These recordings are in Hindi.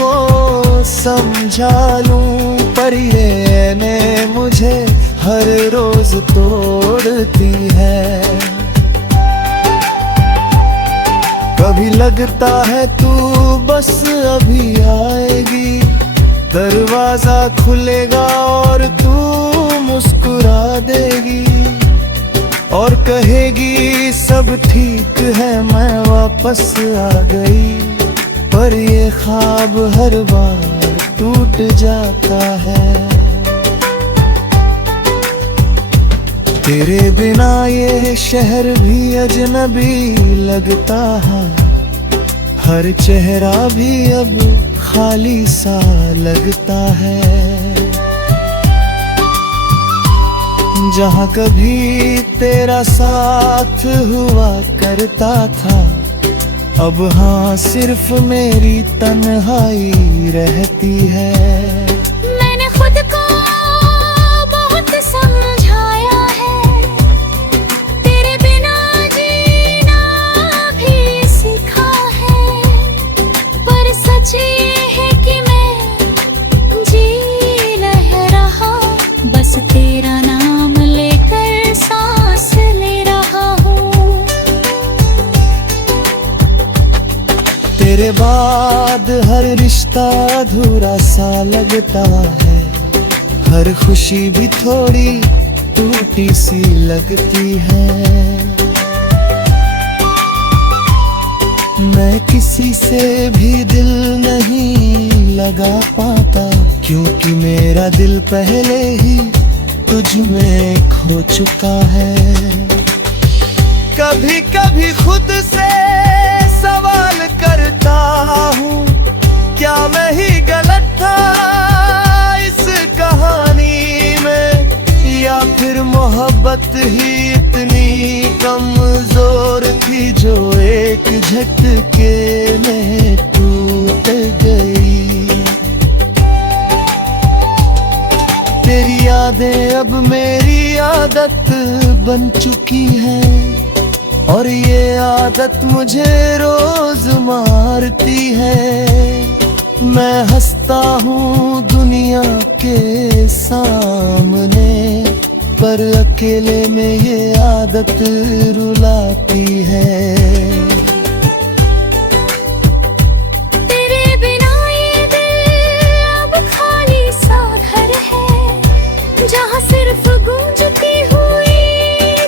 को समझा लूं, पर ये ने मुझे हर रोज तोड़ती है। कभी लगता है तू बस अभी आएगी, दरवाजा खुलेगा और तू मुस्कुरा देगी और कहेगी सब ठीक है, मैं वापस आ गई। पर ये ख्वाब हर बार टूट जाता है। तेरे बिना ये शहर भी अजनबी लगता है, हर चेहरा भी अब खाली सा लगता है। जहाँ कभी तेरा साथ हुआ करता था, अब हाँ सिर्फ मेरी तन्हाई रहती है। मैंने खुद को बहुत समझाया है, तेरे बिना जीना भी सीखा है, पर सच ये है कि मैं जी नहीं रहा, बस तेरा नाम लेकर सांस ले रहा हूँ। तेरे बाद हर रिश्ता अधूरा सा लगता है, हर खुशी भी थोड़ी टूटी सी लगती है। मैं किसी से भी दिल नहीं लगा पाता, क्योंकि मेरा दिल पहले ही तुझ में खो चुका है। कभी कभी खुद से सवाल करता हूँ, क्या मैं ही गलत था इस कहानी में, या फिर मोहब्बत ही इतनी कमजोर थी जो एक झटके में टूट गई। तेरी यादें अब मेरी आदत बन चुकी है, और ये आदत मुझे रोज मारती है। मैं हंसता हूँ दुनिया के सामने, पर अकेले में ये आदत रुलाती है। तेरे बिना ये दिल अब खाली सा घर है, जहाँ सिर्फ गूंजती हुई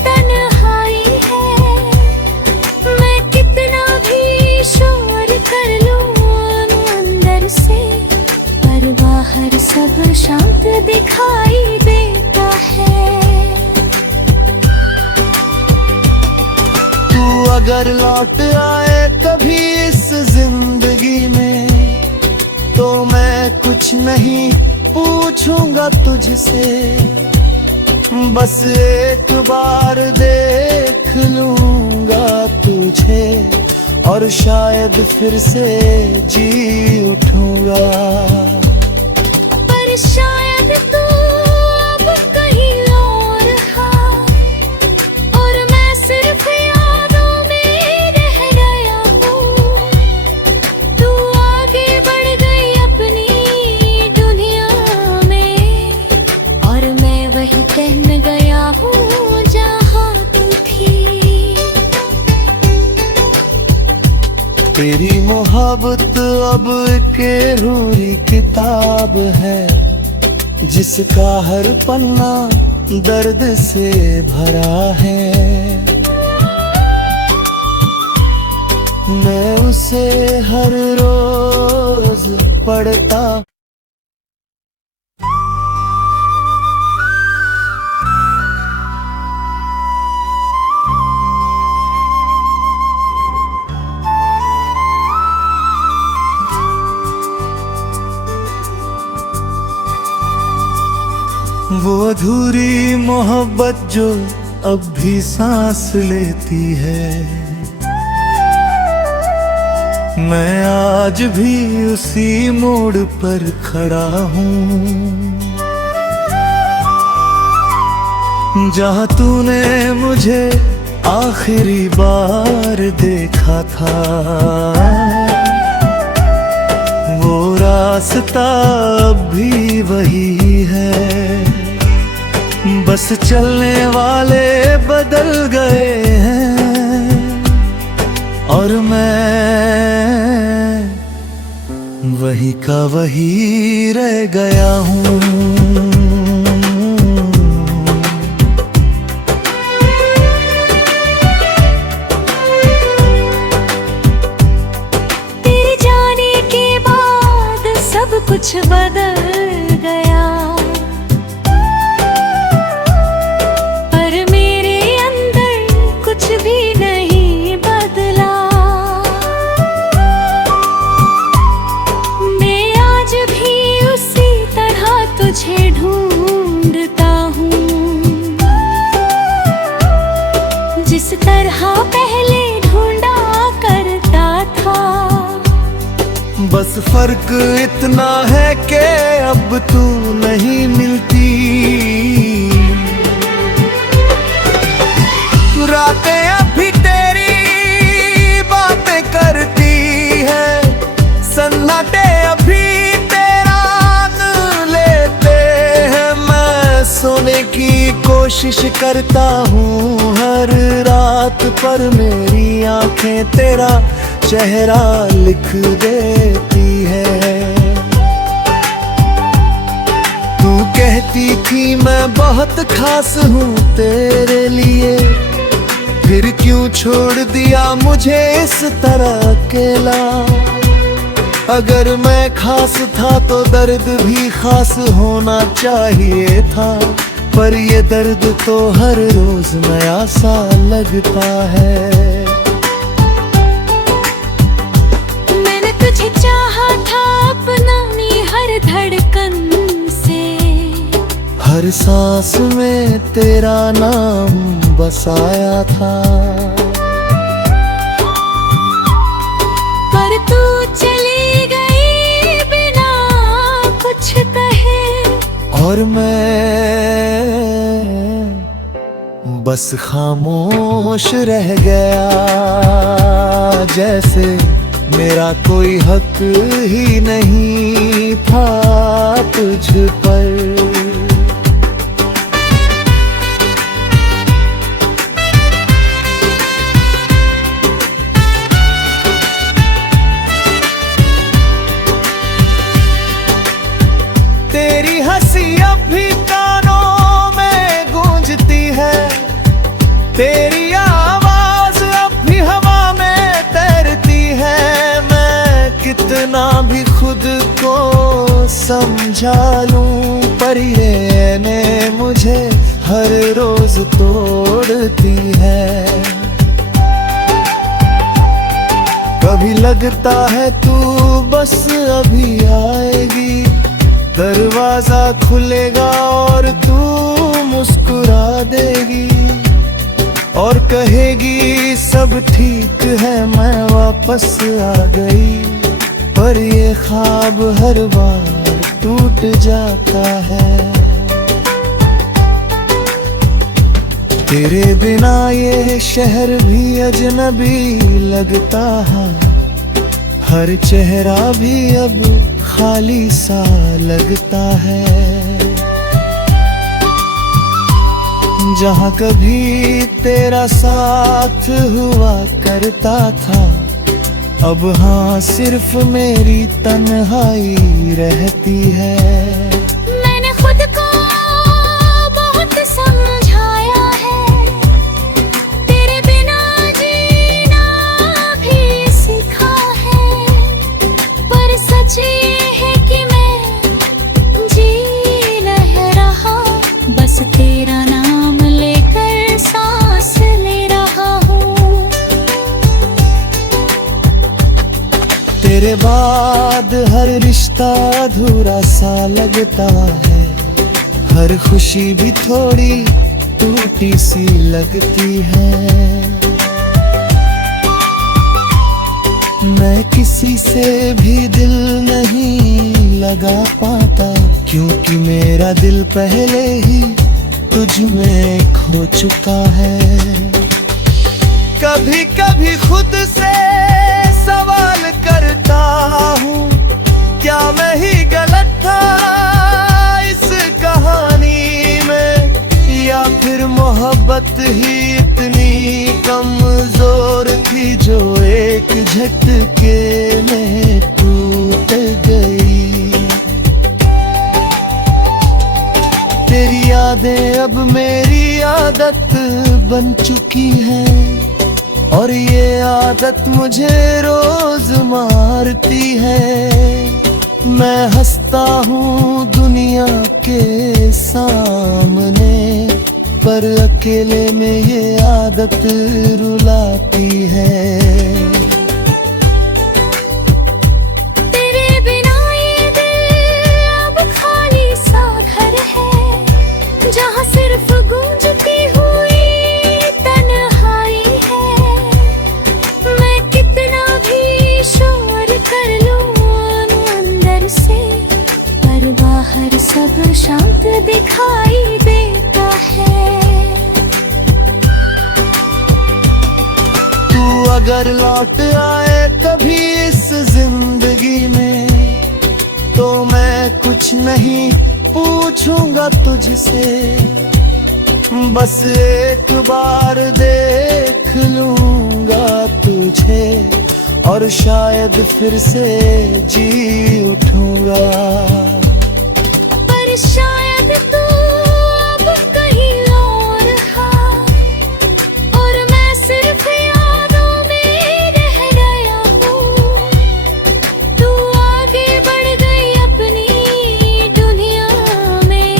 तन्हाई है। मैं कितना भी शोर कर लूं अंदर से, पर बाहर सब शांत दिखाई देता है। तू अगर लौट आए कभी इस जिंदगी में, तो मैं कुछ नहीं पूछूंगा तुझसे, बस एक बार देख लूंगा तुझे और शायद फिर से जी उठूंगा। पर शायद तू अब कहीं और हा, और मैं सिर्फ यादों में रह गया हूँ। तू आगे बढ़ गई अपनी दुनिया में, और मैं वही ठहर गया हूँ जहाँ तू थी। तेरी मोहब्बत अब एक अधूरी किताब है, जिसका हर पन्ना दर्द से भरा है। मैं उसे हर रोज पढ़ता। वो अधूरी मोहब्बत जो अब भी सांस लेती है, मैं आज भी उसी मोड़ पर खड़ा हूँ, जहाँ तूने मुझे आखिरी बार देखा था। वो रास्ता अब भी वही है, बस चलने वाले बदल गए हैं और मैं वही का वही रह गया हूँ। तेरे जाने के बाद सब कुछ बदल गया, पर मेरे अंदर कुछ भी नहीं बदला। मैं आज भी उसी तरह तुझे ढूंढता हूँ, जिस तरह पहले ढूंढा करता था। बस फर्क इतना है कि अब तू नहीं मिलती, रातें अभी तेरी बातें करती है, सन्नाटे अभी तेरा नाम लेते हैं। मैं सोने की कोशिश करता हूँ हर रात, पर मेरी आंखें तेरा चेहरा लिख देती है। तू कहती थी मैं बहुत खास हूँ तेरे लिए, फिर क्यों छोड़ दिया मुझे इस तरह अकेला। अगर मैं खास था तो दर्द भी खास होना चाहिए था, पर ये दर्द तो हर रोज नया सा लगता है। मैंने तुझे चाहा था अपनानी हर धड़कन से, हर सांस में तेरा नाम बसाया था, पर तू चली गई बिना कुछ कहे। और मैं बस खामोश रह गया, जैसे मेरा कोई हक ही नहीं था तुझ पर। तेरी हंसी अब भी कानों में गूंजती है, तेरी आवाज अब भी हवा में तैरती है। मैं कितना भी खुद को समझा लूं, पर ये ने मुझे हर रोज तोड़ती है। कभी लगता है तू बस अभी आएगी, दरवाजा खुलेगा और तू मुस्कुरा देगी और कहेगी सब ठीक है मैं वापस आ गई। पर ये ख्वाब हर बार टूट जाता है। तेरे बिना ये शहर भी अजनबी लगता है, हर चेहरा भी अब खाली सा लगता है। जहाँ कभी तेरा साथ हुआ करता था, अब हाँ सिर्फ मेरी तन्हाई रहती है। मैंने खुद को बहुत समझाया है, तेरे बिना जीना भी सीखा है, पर सच ये है कि मैं जी नहीं रहा, बस तेरा नाम लेकर सांस ले रहा हूँ। तेरे बाद हर रिश्ता अधूरा सा लगता है, हर खुशी भी थोड़ी टूटी सी लगती है। मैं किसी से भी दिल नहीं लगा पाता, क्योंकि मेरा दिल पहले ही तुझ में खो चुका है। कभी कभी खुद से सवाल करता हूँ, क्या मैं ही गलत था इस कहानी में, या फिर मोहब्बत ही इतनी कमजोर थी जो एक झटके में टूट गई। तेरी यादें अब मेरी आदत बन चुकी है, और ये आदत मुझे रोज मारती है। मैं हंसता हूँ दुनिया के सामने, पर अकेले में ये आदत रुलाती है। तेरे बिना ये दिल अब खाली सा घर है, जहाँ सिर्फ गूंजती हुई तन्हाई है। मैं कितना भी शोर कर लूं अंदर से, पर बाहर सब शांत दिखाई देता है। तू अगर लौट आए कभी इस जिंदगी में, तो मैं कुछ नहीं पूछूंगा तुझसे, बस एक बार देख लूंगा तुझे, और शायद फिर से जी उठूंगा। पर शायद तू अब कहीं और हा, और मैं सिर्फ यादों में रह गया हूँ। तू आगे बढ़ गई अपनी दुनिया में,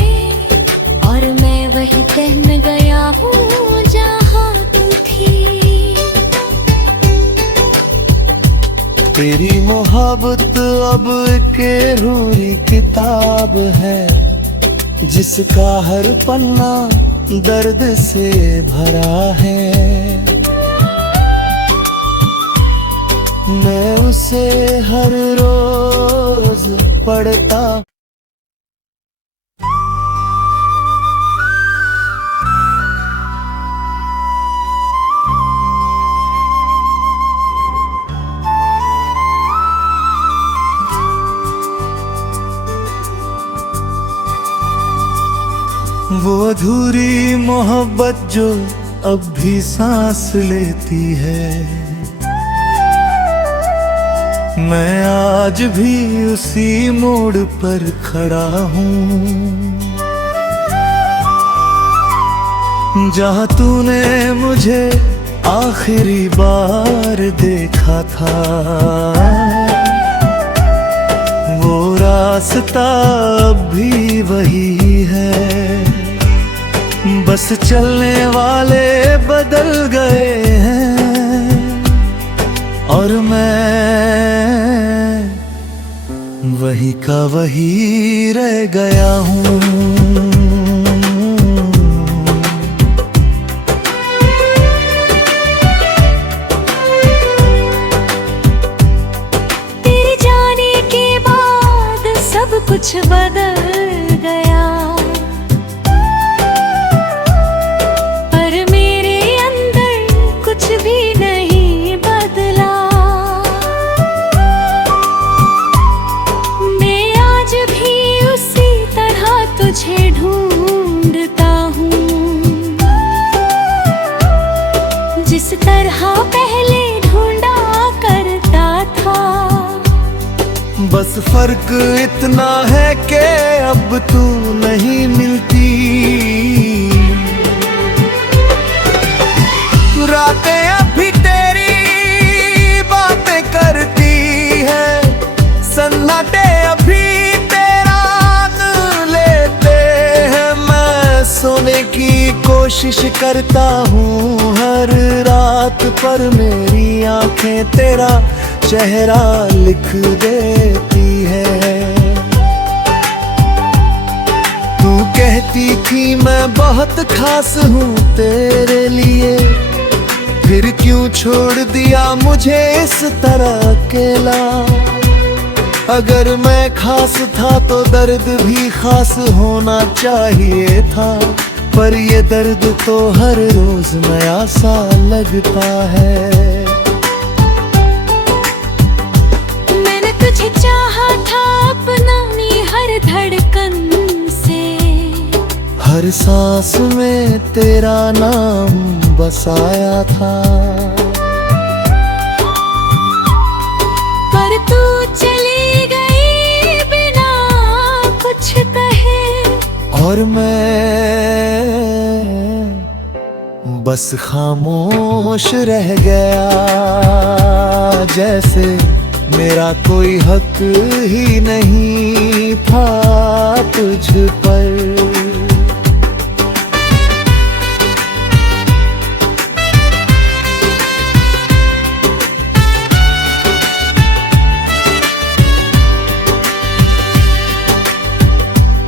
और मैं वही ठहर गया हूँ जहाँ तू थी। तेरी मोहब्बत अब एक अधूरी किताब है, जिसका हर पन्ना दर्द से भरा है। मैं उसे हर रोज पढ़ता। वो अधूरी मोहब्बत जो अब भी सांस लेती है, मैं आज भी उसी मोड़ पर खड़ा हूँ, जहाँ तूने मुझे आखिरी बार देखा था। वो रास्ता अब भी वही है, बस चलने वाले बदल गए हैं, और मैं वही का वही रह गया हूँ। तेरे जाने के बाद सब कुछ बदल गया, कुछ भी नहीं बदला। मैं आज भी उसी तरह तुझे ढूंढता हूँ, जिस तरह पहले ढूंढा करता था। बस फर्क इतना है कि अब तू नहीं मिलती। रातें अभी तेरी बातें करती है, सन्नाटे अभी तेरा नाम लेते हैं। मैं सोने की कोशिश करता हूँ हर रात, पर मेरी आंखें तेरा चेहरा लिख देती है। तू कहती थी मैं बहुत खास हूँ तेरे लिए, फिर क्यों छोड़ दिया मुझे इस तरह अकेला। अगर मैं खास था तो दर्द भी खास होना चाहिए था, पर ये दर्द तो हर रोज नया सा लगता है। मैंने तुझे चाहा था बसाया था। पर तू चली गई बिना कुछ कहे, और मैं बस खामोश रह गया, जैसे मेरा कोई हक ही नहीं था तुझ पर।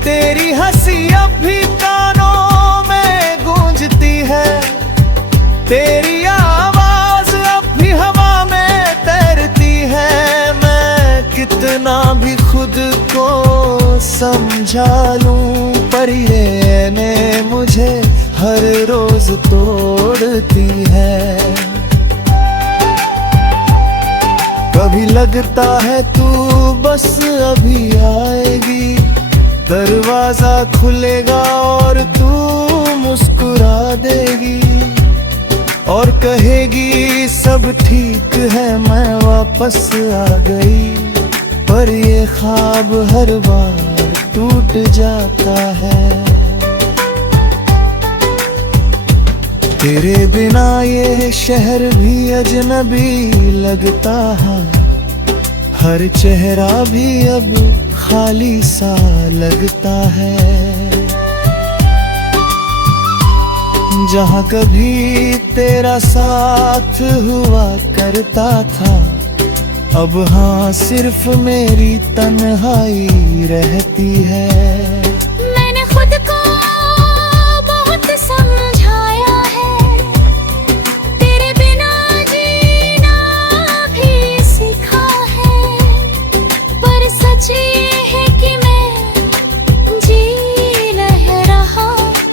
तेरी हंसी अब भी कानों में गूंजती है, तेरी आवाज अब भी हवा में तैरती है। मैं कितना भी खुद को समझा लूं, पर ये ने मुझे हर रोज तोड़ती है। कभी लगता है तू बस अभी आएगी, दरवाजा खुलेगा और तू मुस्कुरा देगी और कहेगी सब ठीक है, मैं वापस आ गई। पर ये ख्वाब हर बार टूट जाता है। तेरे बिना ये शहर भी अजनबी लगता है, हर चेहरा भी अब खाली सा लगता है। जहाँ कभी तेरा साथ हुआ करता था, अब हाँ सिर्फ मेरी तन्हाई रहती है। मैंने खुद को बहुत समझाया है, तेरे बिना जीना भी सीखा है। पर सच ये है कि मैं जी नहीं रहा,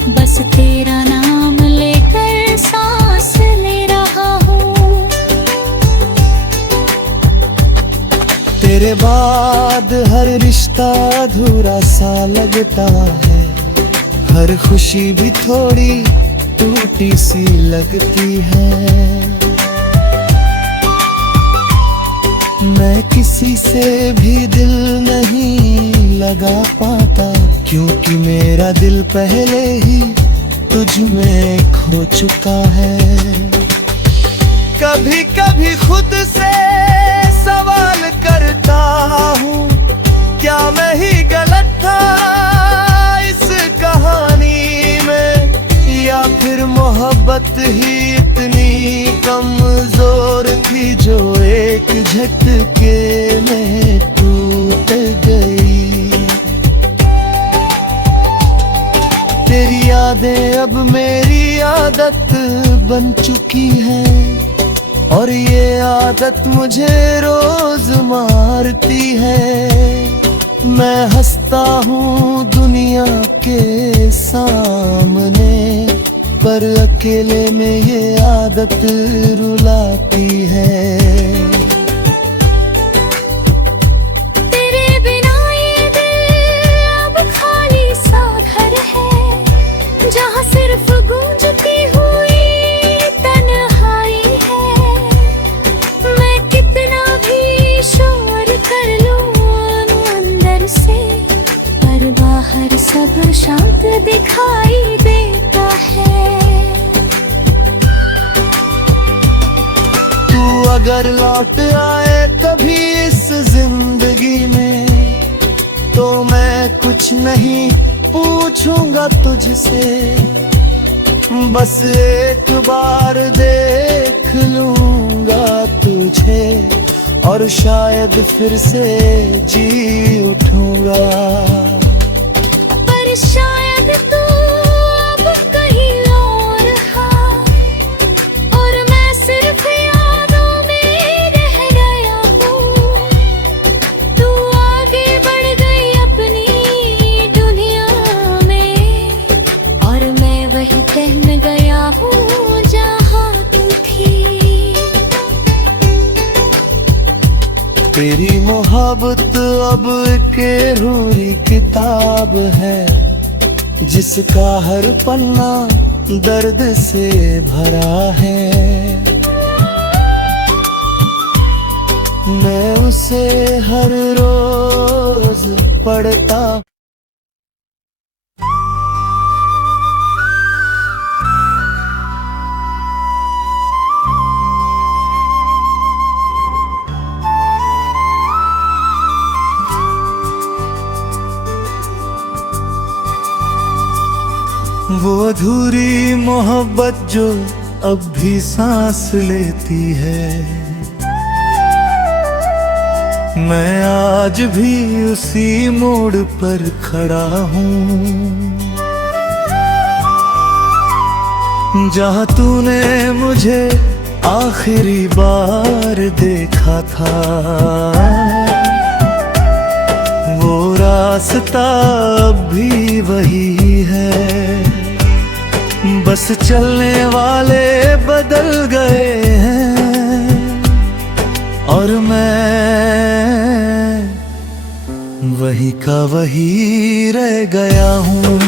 बस तेरा नाम लेकर सांस ले रहा हूँ। तेरे बाद हर रिश्ता अधूरा सा लगता है, हर खुशी भी थोड़ी टूटी सी लगती है। मैं किसी से भी दिल नहीं लगा पाता, क्योंकि मेरा दिल पहले ही तुझ में खो चुका है। कभी कभी खुद से सवाल करता हूँ, क्या मैं ही गलत था इस कहानी में, या फिर मोहब्बत ही इतनी कमजोर थी जो एक झटके में टूट गई। तेरी यादें अब मेरी आदत बन चुकी है, और ये आदत मुझे रोज मारती है। मैं हंसता हूँ दुनिया के सामने, पर अकेले में ये आदत रुलाती है। तेरे बिना ये दिल अब खाली सा घर है, जहाँ सिर्फ गूंजती हुई तन्हाई है। मैं कितना भी शोर कर लूं अंदर से, पर बाहर सब शांत दिखाई देता है। तू अगर लौट आए कभी इस जिंदगी में, तो मैं कुछ नहीं पूछूंगा तुझसे, बस एक बार देख लूंगा तुझे, और शायद फिर से जी उठूंगा। पर शायद तू अब कहीं और हा, और मैं सिर्फ यादों में रह गया हूँ। तू आगे बढ़ गई अपनी दुनिया में, और मैं वही ठहर गया हूँ जहाँ तू थी। तेरी मोहब्बत अब एक अधूरी किताब है, जिसका हर पन्ना दर्द से भरा है। मैं उसे हर रोज पढ़ता वो अधूरी मोहब्बत जो अब भी सांस लेती है। मैं आज भी उसी मोड़ पर खड़ा हूँ जहाँ तूने मुझे आखिरी बार देखा था। वो रास्ता अब भी वही है, बस चलने वाले बदल गए हैं और मैं वही का वही रह गया हूँ।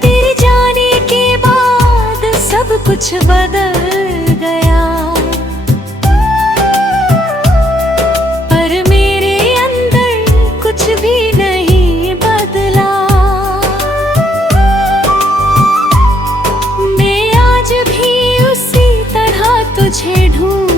तेरे जाने के बाद सब कुछ बदल गया, कुछ भी नहीं बदला। मैं आज भी उसी तरह तुझे ढूंढ